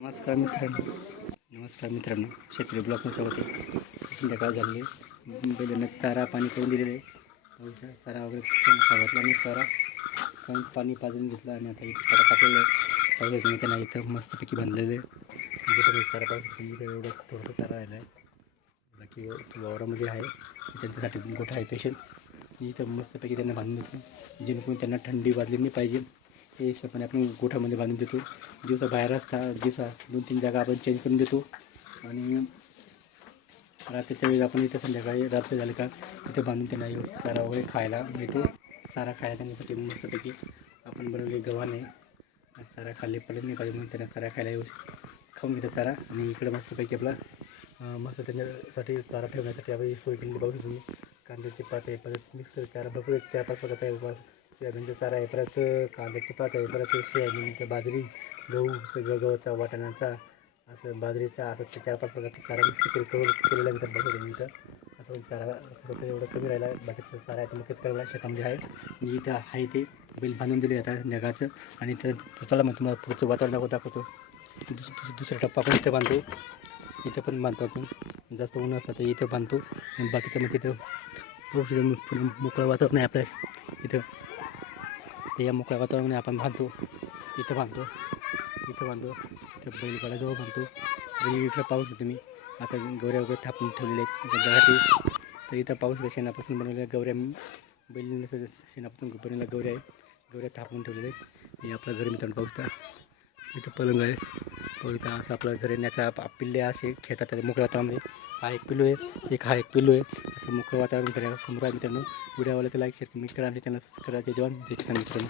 नमस्कार मित्रांनो. नमस्कार मित्रांनो. शेतकरी ब्लॉकमध्ये होते संध्याकाळ झालेली बैलांना चारा पाणी करून दिलेलं आहे. चारा वगैरे घातला आणि चारा खाऊन पाणी पाजून घेतलं आणि आता इथं चारा टाकलेलं आहे. पाहिलं मी त्यांना इथं मस्तपैकी बांधलेलं आहे. म्हणजे चारा पाहिजे इथं एवढं थोडंसं चारा राहिलं आहे. बाकी वावरामध्ये आहे. त्यांच्यासाठी गोठा आहे पेशंट इथं मस्तपैकी त्यांना बांधून घेतलं. जेणेकरून त्यांना थंडी वाजली नाही पाहिजे. हे हिशोबाने आपण गोठ्यामध्ये बांधून देतो. दिवसा बाहेर असता दिवसा दोन तीन जागा आपण चेंज करून देतो. आणि रात्रीच्या वेळेस आपण इथे संध्याकाळी रात्री झाले का इथे बांधून त्यांना व्यवस्थित चारा वगैरे खायला मिळतो. चारा खायला त्यांच्यासाठी मस्तपैकी आपण बनवले गव्हाणे चारा खाल्ले पडले नाही पाहिजे म्हणून त्यांना चारा खायला व्यवस्थित खाऊन घेतात चारा. आणि इकडं मस्तपैकी आपला मस्त त्यांच्यासाठी चारा ठेवण्यासाठी आपण सोय केलेली बघू तुम्ही कांद्याची पातळी परत मिक्सर चारा भरपूर चार पाच प्रकारचा आहे सोयाबीनचा चारा आहे. परत कांद्याची पात आहे. परत सोयाबीनच्या बाजरी गहू सगळं गव्हाचा वाटाण्याचा असं बाजरीचा असं चार पाच प्रकारचा चारा मिक्स करून केल्यानंतर बघितल्यानंतर असं चारा फक्त एवढं कमी राहिला बाकीचा चारा आहे तो मुख्यच करायला शेतामध्ये आहे. मी इथं आहे ते बैल बांधून दिले आता जगाचं. आणि तर चला मग तुम्हाला पुढचं वातावरण दाखव दाखवतो. दुस दुस- दुसरा टप्पा पण इथं बांधतो. इथं पण बांधतो आपण. जास्त ऊन असतं तर इथं बांधतो. आणि बाकीचं मग तिथं मोकळं वातावरण आहे आपल्या इथं ते या मोकळ्या वातावरणाने आपण बांधतो इथं बांधतो इथं बांधतो त्या बैलगाड्याजवळ बांधतो बैल इकडं पाहू शकतो तुम्ही असं गवऱ्या वगैरे थापून ठेवलेले आहेत. तर इथं पाहू शकतो शेणापासून बनवलेल्या गवऱ्या बैल शेणापासून बनवलेल्या गवऱ्या आहे गवऱ्या थापून ठेवलेल्या आहेत. हे आपलं घरी मित्रांनो. पाहू शकता इथं पलंग आहे. तो असं आपलं घर येण्याचा पिल्ले असे खेळतात त्या मोकळ्या वातावरणामध्ये. हा एक पिलू आहे. एक हा एक पिलू आहे. असं मोकळं वातावरण करायला समोर आहे मित्रांनो. व्हिडिओ आवडला तर लाईक शेअर मी करा. आणि त्यांना सबस्क्राईब करा जेवण जे सांगितलं